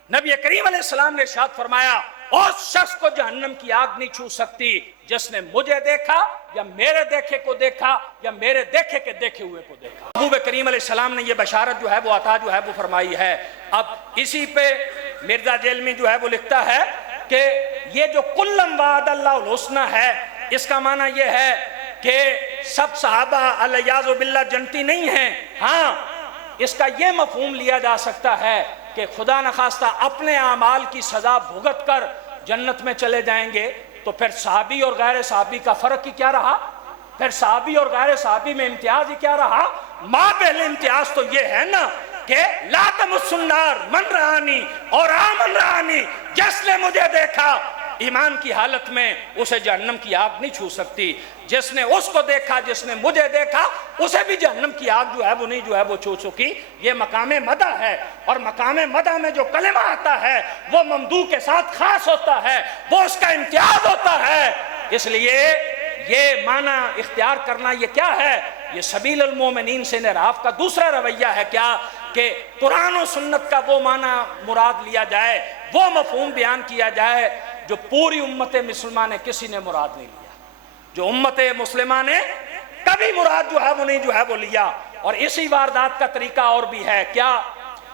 نبی کریم علیہ السلام نے ارشاد فرمایا اس شخص کو جہنم کی آگ نہیں چھو سکتی جس نے مجھے دیکھا یا میرے دیکھے کو دیکھا یا میرے دیکھے کے دیکھے ہوئے کو دیکھا۔ محبوب کریم علیہ السلام نے یہ بشارت جو ہے وہ عطا جو ہے وہ فرمائی ہے۔ اب اسی پہ مرزا جیلمی جو ہے وہ لکھتا ہے کہ یہ جو کلم وعد اللہ الحسنى ہے، اس کا معنی یہ ہے کہ سب صحابہ الیاذ باللہ جنتی نہیں ہیں۔ ہاں، اس کا یہ مفہوم لیا جا سکتا ہے کہ خدا نخواستہ اپنے اعمال کی سزا بھگت کر جنت میں چلے جائیں گے، تو پھر صحابی اور غیر صحابی کا فرق ہی کیا رہا؟ پھر صحابی اور غیر صحابی میں امتیاز ہی کیا رہا؟ ماں پہلے امتیاز تو یہ ہے نا کہ لا تمس النار من رعانی اور آمن رعانی، جس نے مجھے دیکھا ایمان کی حالت میں اسے جہنم کی آگ نہیں چھو سکتی، جس نے اس کو دیکھا، جس نے مجھے دیکھا، اسے بھی جہنم کی آگ جو ہے وہ نہیں جو ہے وہ چھو سکی۔ یہ مقام مدح ہے، اور مقام مدح میں جو کلمہ آتا ہے وہ ممدوح کے ساتھ خاص ہوتا ہے، وہ اس کا امتیاز ہوتا ہے۔ اس لیے یہ معنی اختیار کرنا یہ کیا ہے؟ یہ سبیل المومنین سے انحراف کا دوسرا رویہ ہے۔ کیا کہ قرآن و سنت کا وہ معنی مراد لیا جائے، وہ مفہوم بیان کیا جائے جو پوری امت مسلمہ نے کسی نے مراد نہیں لیا، جو امت مسلمہ نے کبھی مراد جو ہے وہ نہیں جو ہے وہ لیا۔ اور اسی واردات کا طریقہ اور بھی ہے۔ کیا؟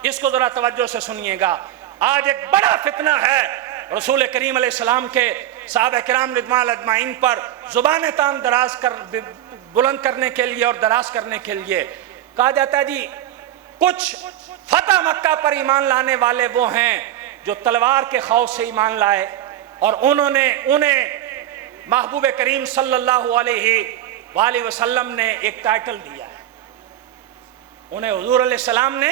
اس کو ذرا توجہ سے سنیے گا۔ آج ایک بڑا فتنہ ہے رسول کریم علیہ السلام کے صحابہ کرام رضوان اللہ اجمعین پر زبان تان بلند کرنے کے لیے اور دراز کرنے کے لیے کہا جاتا ہے جی کچھ فتح مکہ پر ایمان لانے والے وہ ہیں جو تلوار کے خوف سے ایمان لائے، اور انہیں محبوب کریم صلی اللہ علیہ وآلہ وسلم نے ایک ٹائٹل دیا ہے، انہیں حضور علیہ السلام نے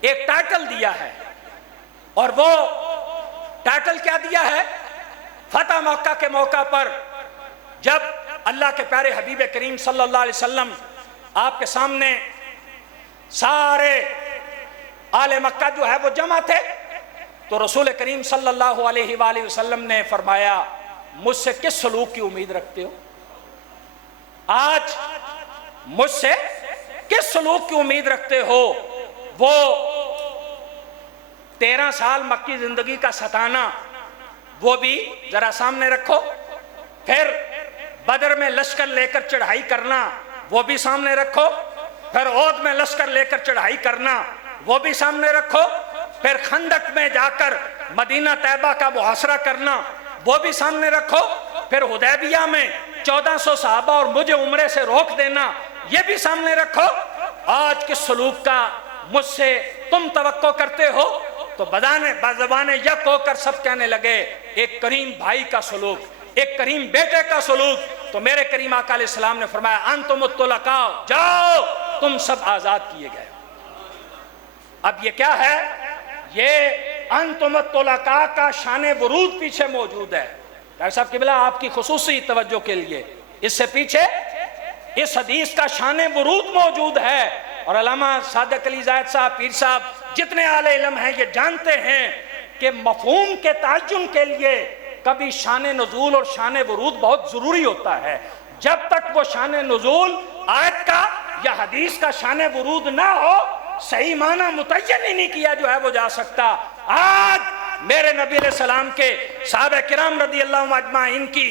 ایک ٹائٹل دیا ہے، اور وہ ٹائٹل کیا دیا ہے؟ فتح مکہ کے موقع پر جب اللہ کے پیارے حبیب کریم صلی اللہ علیہ وسلم آپ کے سامنے سارے آل مکہ جو ہے وہ جمع تھے، تو رسول کریم صلی اللہ علیہ وآلہ وسلم نے فرمایا مجھ سے کس سلوک کی امید رکھتے ہو؟ آج مجھ سے کس سلوک کی امید رکھتے ہو؟ وہ 13 سال مکی زندگی کا ستانا وہ بھی ذرا سامنے رکھو، پھر بدر میں لشکر لے کر چڑھائی کرنا وہ بھی سامنے رکھو، پھر احد میں لشکر لے کر چڑھائی کرنا وہ بھی سامنے رکھو، پھر خندق میں جا کر مدینہ طیبہ کا محاصرہ کرنا وہ بھی سامنے رکھو، پھر حدیبیہ میں 1400 صحابہ اور مجھے عمرے سے روک دینا یہ بھی سامنے رکھو۔ آج کس سلوک کا مجھ سے تم توقع کرتے ہو؟ تو بزبان یک ہو کر سب کہنے لگے ایک کریم بھائی کا سلوک، ایک کریم بیٹے کا سلوک۔ تو میرے کریم آقا علیہ السلام نے فرمایا انتم الطلقاء، جاؤ تم سب آزاد کیے گئے۔ اب یہ کیا ہے؟ یہ انتم الطلقاء کا شان ورود پیچھے موجود ہے۔ ڈاکٹر صاحب قبلہ آپ کی خصوصی توجہ کے لیے اس سے پیچھے اس حدیث کا شان ورود موجود ہے، اور علامہ صادق علی زاہد صاحب، پیر صاحب، جتنے اہل علم ہیں یہ جانتے ہیں کہ مفہوم کے تعین کے لیے کبھی شان نزول اور شان ورود بہت ضروری ہوتا ہے. جب تک وہ شان نزول آیت کا یا حدیث کا شان ورود نہ ہو، صحیح معنی متعین ہی نہیں کیا جو ہے وہ جا سکتا. آج میرے نبی علیہ السلام کے صحابہ کرام رضی اللہ عنہم اجمعین کی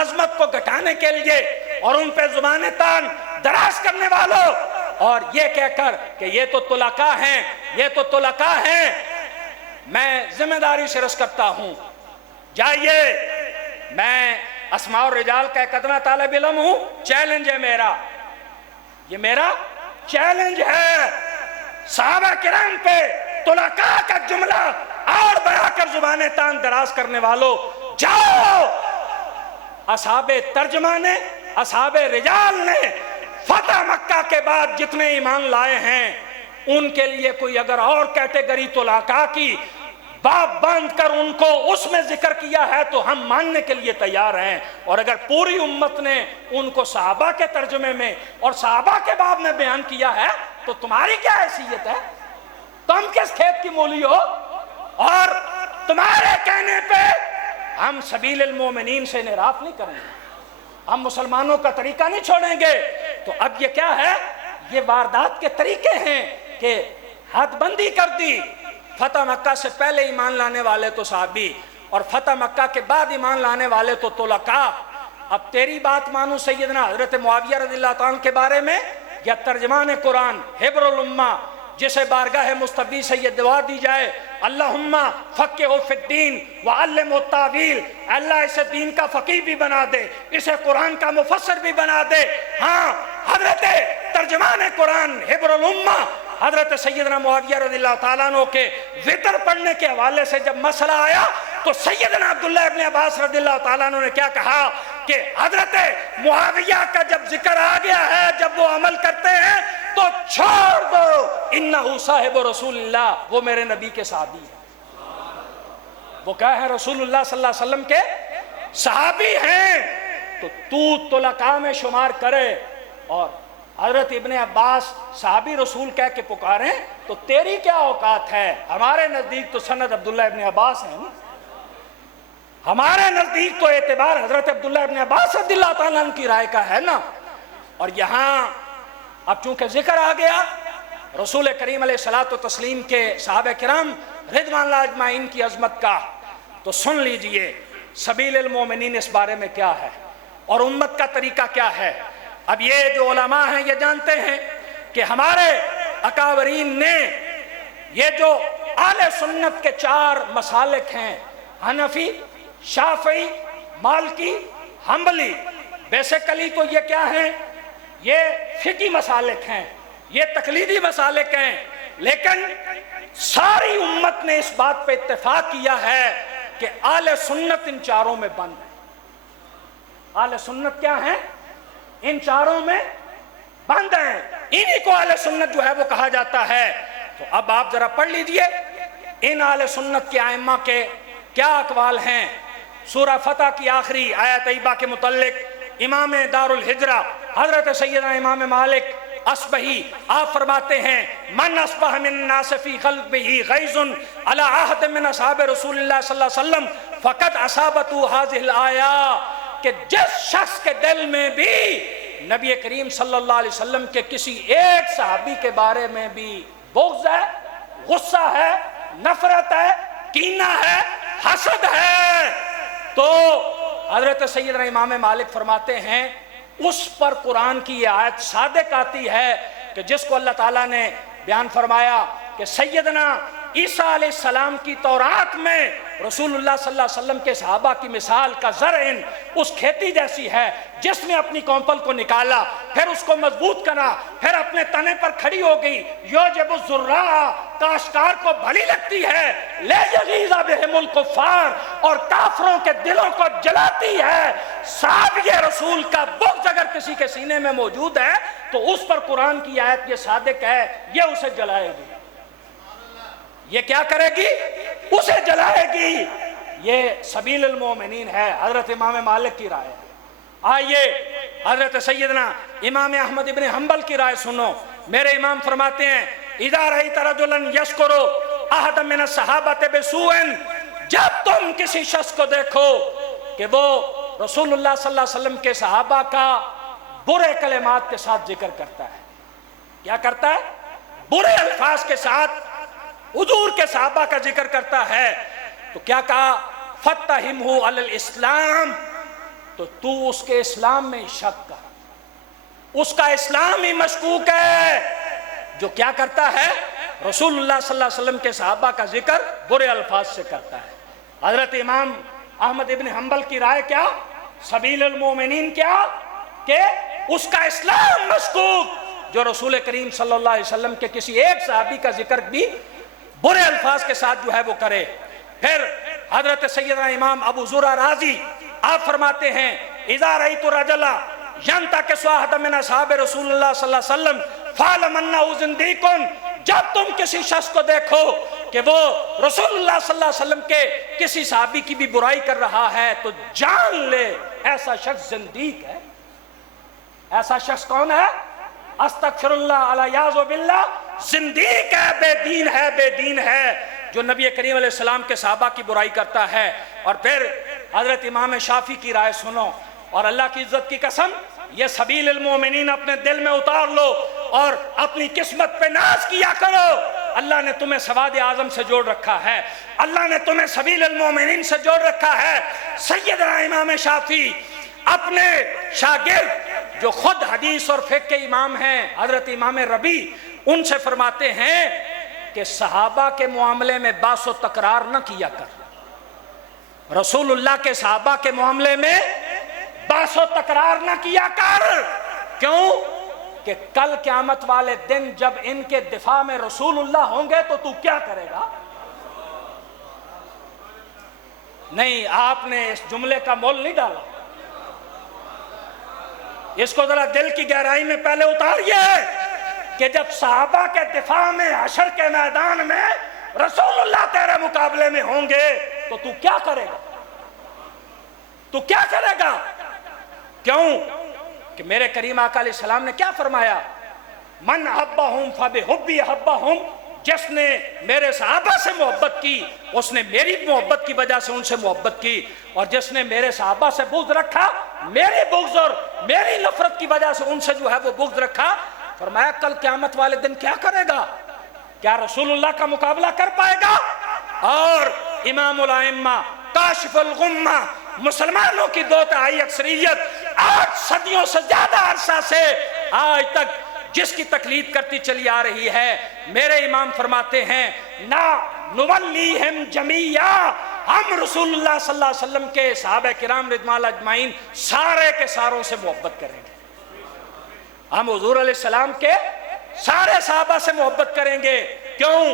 عظمت کو گھٹانے کے لیے اور ان پہ زبان تان دراز کرنے والوں اور یہ کہہ کر کہ یہ تو طلقاء ہیں، یہ تو طلقاء ہیں، میں ذمہ داری سے عرض کرتا ہوں، جائیے، میں اسماء الرجال کا ایک ادنا طالب علم ہوں، چیلنج ہے میرا، یہ میرا چیلنج ہے، صحابہ کرام پہ طلقاء کا جملہ اور بڑھا کر زبان تان دراز کرنے والوں، جاؤ اصحاب ترجمہ نے، اصحاب رجال نے فتح مکہ کے بعد جتنے ایمان لائے ہیں ان کے لیے کوئی اگر اور کیٹیگری طلقاء کی باب باندھ کر ان کو اس میں ذکر کیا ہے تو ہم ماننے کے لیے تیار ہیں، اور اگر پوری امت نے ان کو صحابہ کے ترجمے میں اور صحابہ کے باب میں بیان کیا ہے تو تمہاری کیا حیثیت ہے؟ تم کس کھیت کی مولی ہو؟ اور تمہارے کہنے پہ ہم سبیل المومنین سے انحراف نہیں کریں گے، ہم مسلمانوں کا طریقہ نہیں چھوڑیں گے. تو اب یہ کیا ہے؟ یہ واردات کے طریقے ہیں کہ حد بندی کر دی. فتح مکہ سے پہلے ایمان لانے والے تو صحابی اور فتح مکہ کے بعد ایمان لانے والے تو طلقاء. اب تیری بات مانو سیدنا حضرت معاویہ رضی اللہ عنہ کے بارے میں یا ترجمان قرآن حبر الامہ جسے بارگاہ مصطفی سے یہ دعا دی جائے، اللہم فقہہ فی الدین وعلمہ التاویل، اللہ اسے دین کا فقیہ بھی بنا دے، اسے قرآن کا مفسر بھی بنا دے. ہاں، حضرت ترجمان قرآن حبر الامہ حضرت سیدنا معاویہ رضی اللہ تعالیٰ عنہ کے وطر پڑھنے کے حوالے سے جب مسئلہ آیا تو سیدنا عبداللہ ابن عباس رضی اللہ تعالیٰ عنہ نے کیا کہا کہ حضرت معاویہ کا جب ذکر آ گیا ہے، جب وہ عمل کرتے ہیں تو چھوڑ دو، انہو صاحب رسول اللہ، وہ میرے نبی کے صحابی ہیں. وہ کیا ہے؟ رسول اللہ صلی اللہ علیہ وسلم کے صحابی ہیں. تو طلقاء میں شمار کرے اور حضرت ابن عباس صحابی رسول کہہ کے پکاریں تو تیری کیا اوقات ہے؟ ہمارے نزدیک تو سند عبداللہ ابن عباس ہیں، ہمارے نزدیک تو اعتبار حضرت عبداللہ ابن عباس رضی اللہ تعالیٰ عنہ کی رائے کا ہے نا. اور یہاں اب چونکہ ذکر آ گیا رسول کریم علیہ الصلوۃ والتسلیم کے صحابہ کرام رضوان اللہ اجمعین کی عظمت کا، تو سن لیجئے سبیل المومنین اس بارے میں کیا ہے اور امت کا طریقہ کیا ہے. اب یہ جو علماء ہیں یہ جانتے ہیں کہ ہمارے اکابرین نے یہ جو اہل سنت کے 4 مسالک ہیں، حنفی، شافعی، مالکی، حنبلی، بیسیکلی تو یہ کیا ہیں؟ یہ فقہی مسالک ہیں، یہ تقلیدی مسالک ہیں، لیکن ساری امت نے اس بات پہ اتفاق کیا ہے کہ اہل سنت ان 4 میں بند ہے. اہل سنت کیا ہیں؟ ان 4 میں بند ہیں، انہی کو اہل سنت جو ہے وہ کہا جاتا ہے. تو اب آپ ذرا پڑھ لیجئے ان اہل سنت کے ائمہ کے کیا اقوال ہیں. سورہ فتح کی آخری آیت طیبہ کے متعلق امام دار الہجرہ حضرت سیدنا امام مالک اصبہی آپ فرماتے ہیں، من اصبح من الناس فی قلبہ غیظ علی عہد من اصحاب رسول اللہ صلی اللہ علیہ وسلم فقد اصابتہ ہذہ الآیہ، کہ جس شخص کے دل میں بھی نبی کریم صلی اللہ علیہ وسلم کے کسی ایک صحابی کے بارے میں بھی بغض ہے، غصہ ہے، نفرت ہے، کینہ ہے، حسد ہے، تو حضرت سیدنا امام مالک فرماتے ہیں اس پر قرآن کی یہ آیت صادق آتی ہے کہ جس کو اللہ تعالیٰ نے بیان فرمایا کہ سیدنا عیسیٰ علیہ السلام کی تورات میں رسول اللہ صلی اللہ علیہ وسلم کے صحابہ کی مثال کا زرعن اس کھیتی جیسی ہے جس نے اپنی کونپل کو نکالا، پھر اس کو مضبوط کرا، پھر اپنے تنے پر کھڑی ہو گئی، یعجب الزراع، کاشتکار کو بھلی لگتی ہے، لیغیظ بہم الکفار، اور کافروں کے دلوں کو جلاتی ہے. صحابی رسول کا بغض اگر کسی کے سینے میں موجود ہے تو اس پر قرآن کی آیت یہ صادق ہے، یہ اسے جلائے گی. یہ کیا کرے گی؟ اسے جلائے گی. یہ سبیل المومنین ہے، حضرت امام مالک کی رائے ہے. آئیے حضرت سیدنا امام احمد ابن حنبل کی رائے سنو. میرے امام فرماتے ہیں اذا رأیت رجلا یذکر احد من الصحابۃ بسوء جب تم کسی شخص کو دیکھو کہ وہ رسول اللہ صلی اللہ علیہ وسلم کے صحابہ کا برے کلمات کے ساتھ ذکر کرتا ہے، کیا کرتا ہے؟ برے الفاظ کے ساتھ حضور کے صحابہ کا ذکر کرتا ہے، تو کیا کہا؟ فَاتَّهِمْهُ عَلَى الْإِسْلَامِ، تو تو اس کے اسلام میں شک کر، اس کا اسلام ہی مشکوک ہے جو کیا کرتا ہے؟ رسول اللہ صلی اللہ علیہ وسلم کے صحابہ کا ذکر برے الفاظ سے کرتا ہے۔ حضرت امام احمد ابن حنبل کی رائے کیا؟ سبیل المومنین کیا؟ کہ اس کا اسلام مشکوک جو رسول کریم صلی اللہ علیہ وسلم کے کسی ایک صحابی کا ذکر بھی برے الفاظ کے ساتھ جو ہے وہ کرے۔ پھر حضرت سیدنا امام ابو زرع رازی آپ فرماتے ہیں اذا رأیت رجلا ینتقص احدا من اصحاب رسول اللہ صلی اللہ علیہ وسلم فاعلم انہ زندیق، جب تم کسی شخص کو دیکھو کہ وہ رسول اللہ صلی اللہ علیہ وسلم کے کسی صحابی کی بھی برائی کر رہا ہے تو جان لے ایسا شخص زندیق ہے۔ ایسا شخص کون ہے؟ استغفر اللہ علیہ باللہ، زندیق ہے، بے دین ہے، بے دین ہے جو نبی کریم علیہ السلام کے صحابہ کی برائی کرتا ہے۔ اور پھر حضرت امام شافعی کی رائے سنو، اور اللہ کی عزت کی قسم یہ سبیل المومنین اپنے دل میں اتار لو اور اپنی قسمت پہ ناز کیا کرو۔ اللہ نے تمہیں سواد اعظم سے جوڑ رکھا ہے، اللہ نے تمہیں سبیل المومنین سے جوڑ رکھا ہے۔ سیدنا امام شافعی اپنے شاگرد جو خود حدیث اور فقہ کے امام ہیں حضرت امام ربیع، ان سے فرماتے ہیں کہ صحابہ کے معاملے میں باس و تکرار نہ کیا کر، رسول اللہ کے صحابہ کے معاملے میں باس و تکرار نہ کیا کر۔ کیوں؟ کہ کل قیامت والے دن جب ان کے دفاع میں رسول اللہ ہوں گے تو کیا کرے گا؟ نہیں، آپ نے اس جملے کا مول نہیں ڈالا، اس کو ذرا دل کی گہرائی میں پہلے اتاریے کہ جب صحابہ کے دفاع میں حشر کے میدان میں رسول اللہ تیرے مقابلے میں ہوں گے تو کیا کرے گا؟ تو کیا کرے گا؟ کیوں کہ میرے کریم آقا علیہ السلام نے کیا فرمایا؟ من احبہم فبحبی احبہم، جس نے میرے صحابہ سے محبت کی اس نے میری محبت کی وجہ سے ان سے محبت کی، اور جس نے میرے صحابہ سے بغض رکھا میری بغض اور میری نفرت کی وجہ سے ان سے جو ہے وہ بغض رکھا۔ فرمایا کل قیامت والے دن کیا کرے گا؟ کیا رسول اللہ کا مقابلہ کر پائے گا؟ اور امام الائمہ کاشف الغمہ، مسلمانوں کی 2/3 اکثریت 8 صدیوں سے زیادہ عرصہ سے آج تک جس کی تقلید کرتی چلی آ رہی ہے، میرے امام فرماتے ہیں نا نولیہم جمیعا، ہم رسول اللہ صلی اللہ علیہ وسلم کے صحابہ کرام رضوان اللہ اجمعین سارے کے ساروں سے محبت کریں گے، ہم حضور علیہ السلام کے سارے صحابہ سے محبت کریں گے۔ کیوں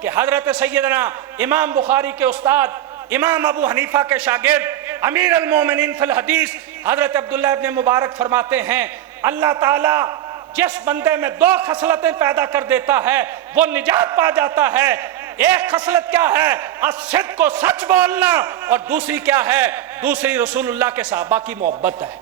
کہ حضرت سیدنا امام بخاری کے استاد امام ابو حنیفہ کے شاگرد امیر المومنین فی الحدیث حضرت عبداللہ ابن مبارک فرماتے ہیں اللہ تعالیٰ جس بندے میں 2 خصلتیں پیدا کر دیتا ہے وہ نجات پا جاتا ہے۔ ایک خصلت کیا ہے؟ الصدق کو سچ بولنا، اور دوسری کیا ہے؟ دوسری رسول اللہ کے صحابہ کی محبت ہے۔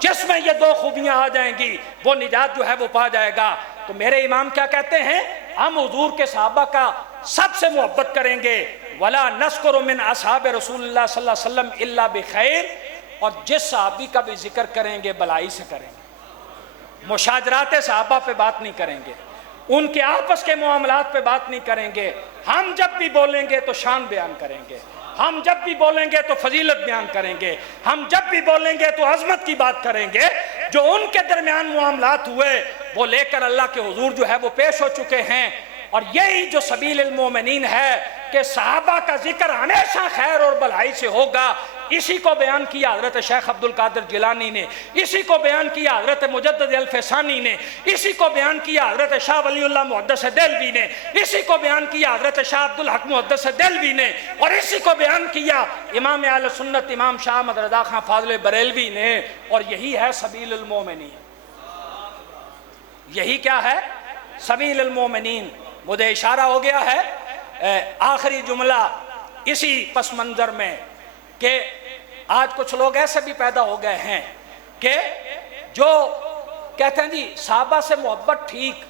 جس میں یہ 2 خوبیاں آ جائیں گی وہ نجات جو ہے وہ پا جائے گا۔ تو میرے امام کیا کہتے ہیں؟ ہم حضور کے صحابہ کا سب سے محبت کریں گے، وَلَا نَذْكُرُ مِنْ أَصْحَابِ رسول اللہ صلی اللہ علیہ وسلم إِلَّا بِخَيْرٍ، اور جس صحابی کا بھی ذکر کریں گے بلائی سے کریں گے، مشاجرات صحابہ پہ بات نہیں کریں گے، ان کے آپس کے معاملات پہ بات نہیں کریں گے۔ ہم جب بھی بولیں گے تو شان بیان کریں گے، ہم جب بھی بولیں گے تو فضیلت بیان کریں گے، ہم جب بھی بولیں گے تو عظمت کی بات کریں گے۔ جو ان کے درمیان معاملات ہوئے وہ لے کر اللہ کے حضور جو ہے وہ پیش ہو چکے ہیں، اور یہی جو سبیل المومنین ہے کہ صحابہ کا ذکر ہمیشہ خیر اور بھلائی سے ہوگا، اسی کو بیان کیا حضرت شیخ عبد القادر جیلانی نے، اسی کو بیان کیا حضرت مجدد الفسانی نے، اسی کو بیان کیا حضرت شاہ ولی اللہ محدث دہلوی نے، اسی کو بیان کیا حضرت شاہ عبد الحق محدث دہلوی نے، اور اسی کو بیان کیا امام اہل سنت امام شاہ احمد رضا خان فاضل بریلوی نے۔ اور یہی ہے سبیل المومنین، یہی کیا ہے؟ سبیل المومنین۔ مجھے اشارہ ہو گیا ہے آخری جملہ اسی پس منظر میں کہ آج کچھ لوگ ایسے بھی پیدا ہو گئے ہیں کہ جو کہتے ہیں جی صحابہ سے محبت ٹھیک،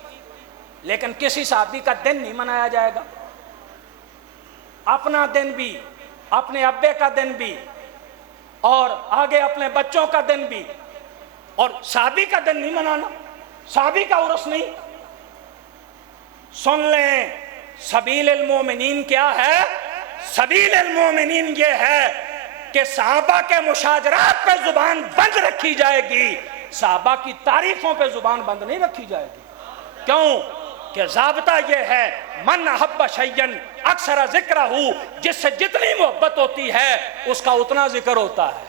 لیکن کسی صحابی کا دن نہیں منایا جائے گا، اپنا دن بھی اپنے ابے کا دن بھی اور آگے اپنے بچوں کا دن بھی، اور صحابی کا دن نہیں منانا، صحابی کا عرس نہیں۔ سن لیں سبیل المومنین کیا ہے؟ سبیل المومنین یہ ہے کہ صحابہ کے مشاجرات پہ زبان بند رکھی جائے گی، صحابہ کی تعریفوں پہ زبان بند نہیں رکھی جائے گی۔ کیوں کہ ضابطہ یہ ہے من احب شیئا اکثر ذکرہ، جس سے جتنی محبت ہوتی ہے اس کا اتنا ذکر ہوتا ہے،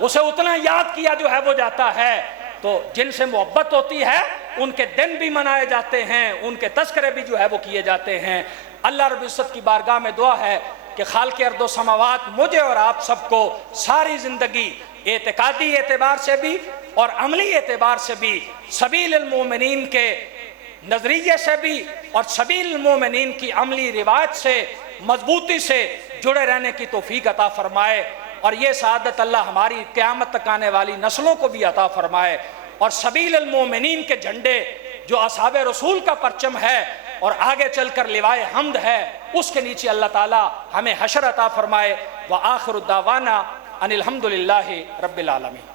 اسے اتنا یاد کیا جو ہے وہ جاتا ہے۔ تو جن سے محبت ہوتی ہے ان کے دن بھی منائے جاتے ہیں، ان کے تذکرے بھی جو ہے وہ کیے جاتے ہیں۔ اللہ رب العزت کی بارگاہ میں دعا ہے کہ خالق ارض و سماوات مجھے اور آپ سب کو ساری زندگی اعتقادی اعتبار سے بھی اور عملی اعتبار سے بھی سبیل المومنین کے نظریے سے بھی اور سبیل المومنین کی عملی روایت سے مضبوطی سے جڑے رہنے کی توفیق عطا فرمائے، اور یہ سعادت اللہ ہماری قیامت تک آنے والی نسلوں کو بھی عطا فرمائے۔ اور سبیل المومنین کے جھنڈے جو اصحاب رسول کا پرچم ہے اور آگے چل کر لوائے حمد ہے، اس کے نیچے اللہ تعالی ہمیں حشر عطا فرمائے۔ وآخر الدعوانا ان الحمد للہ رب العالمین۔